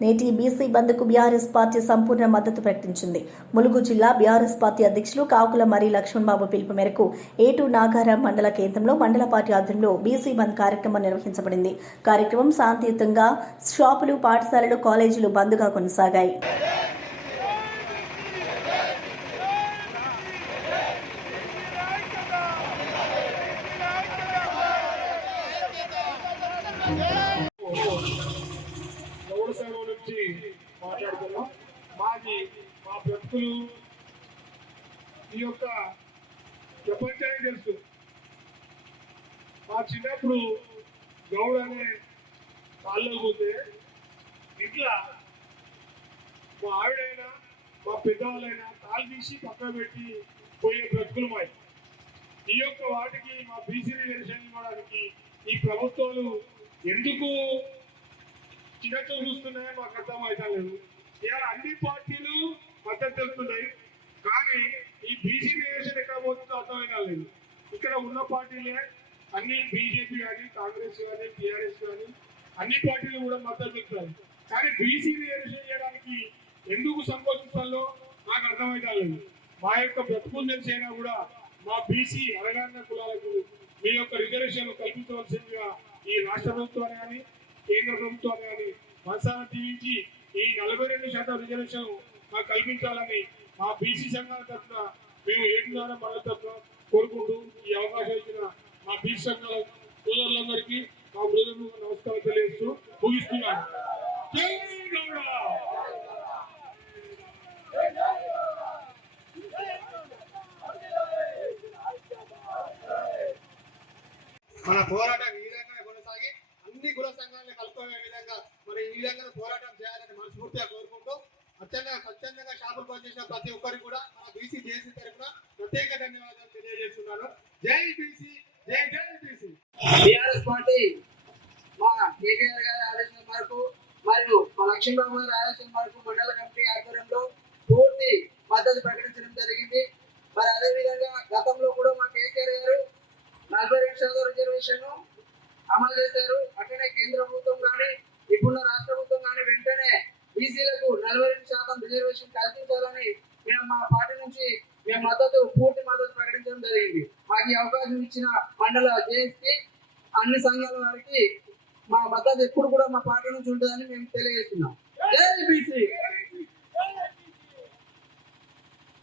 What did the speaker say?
నేటి బీసీ బంద్కు BRS party సంపూర్ణ మద్దతు ప్రకటించింది. ములుగు జిల్లా బీఆర్ఎస్ పార్టీ అధ్యక్షులు కాకుల మరి లక్ష్మణ్ బాబు పిలుపు మేరకు ఏటు నాగారం మండల కేంద్రంలో మండల పార్టీ ఆధ్వర్యంలో బీసీ బంద్ కార్యక్రమం నిర్వహించబడింది. కార్యక్రమం శాంతియుతంగా షాపులు పాఠశాలలు కాలేజీలు బంద్గా కొనసాగాయి గౌడ సంఘం నుంచి మాట్లాడుతున్నాం మాది మా భక్తులు ఈ యొక్క ప్రపంచానికి తెలుసు. మా చిన్నప్పుడు గౌడ్ అనే కాళ్ళు పోతే ఇట్లా మా ఆవిడైనా మా పెద్దవాళ్ళైనా కాలు తీసి పక్కన పెట్టి పోయే బ్రతుకులు మాయి ఈ యొక్క వాటికి మా బీసీ రిజర్వేషన్ ఇవ్వడానికి ఈ ప్రభుత్వాలు ఎందుకు చిన్నతో చూస్తున్నాయో మాకు అర్థం అవుతా లేదు ఇవాళ అన్ని పార్టీలు మద్దతు తెలుస్తున్నాయి కానీ ఈ బీసీ రిజర్వేషన్ ఎక్కడ పోతుందో అర్థమైనా లేదు. ఇక్కడ ఉన్న పార్టీలే అన్ని బీజేపీ కానీ కాంగ్రెస్ కానీ టీఆర్ఎస్ కానీ అన్ని పార్టీలు కూడా మద్దతు చెప్తారు కానీ బీసీ రిజర్వేషన్ చేయడానికి ఎందుకు సంకోచిస్తాలో నాకు అర్థమైతా లేదు. మా యొక్క బ్రతుకులు తెలిసైనా కూడా మా బీసీ అరగాన్న కులాలకు మీ యొక్క రిజర్వేషన్ కల్పించవలసిందిగా ఈ రాష్ట్ర ప్రభుత్వాన్ని కానీ కేంద్ర ప్రభుత్వాన్ని కానీ మనసాన దీవించి ఈ నలభై రెండు శాతం రిజర్వేషన్ మాకు కల్పించాలని మా బీసీ సంఘాల తరఫున మేము ఏడు ద్వారా మన తరఫున కోరుకుంటూ ఈ అవకాశం ఇచ్చిన మా బీసీ సంఘాల సోదరులందరికీ మా బృందము నమస్కారం తెలియజేస్తూ ముగిస్తున్నాను. మన పోరాటం అన్ని కుల సంఘాలను కలుపుకునే విధంగా మరి ఈ విధంగా పోరాటం చేయాలని మనస్ఫూర్తిగా కోరుకుంటూ అత్యంత స్వచ్ఛందంగా షాపులు పనిచేసిన ప్రతి ఒక్కరికి కూడా మన బీసీ జేసీ తరఫున ప్రత్యేక ధన్యవాదాలు తెలియజేస్తున్నాను. జై బీసీ జై జై బీసీ టిఆర్ఎస్ పార్టీ మా కేటీఆర్ గారి ఆలోచన మేరకు మరియు మా లక్ష్మీబాబు గారి ఆలోచన మేరకు మండల కమిటీ ఆధ్వర్యంలో పూర్తి మద్దతు ప్రకటించడం జరిగింది. మరి అదే విధంగా గతంలో కూడా మా కేటీఆర్ గారు నలభై రెండు శాతం రిజర్వేషన్ అమలు చేశారు. అట్లనే కేంద్ర ప్రభుత్వం కానీ ఇప్పుడున్న రాష్ట్ర ప్రభుత్వం కానీ వెంటనే బీసీలకు నలభై రెండు శాతం రిజర్వేషన్ కల్పించాలని మేము మా పార్టీ నుంచి మేము మద్దతు పూర్తి మద్దతు ప్రకటించడం జరిగింది. మాకు ఈ అవకాశం ఇచ్చిన మండల జేఎస్కి అన్ని సంఘాల వారికి మా మద్దతు ఎప్పుడు కూడా మా పార్టీ నుంచి ఉంటుందని మేము తెలియజేస్తున్నాం. జై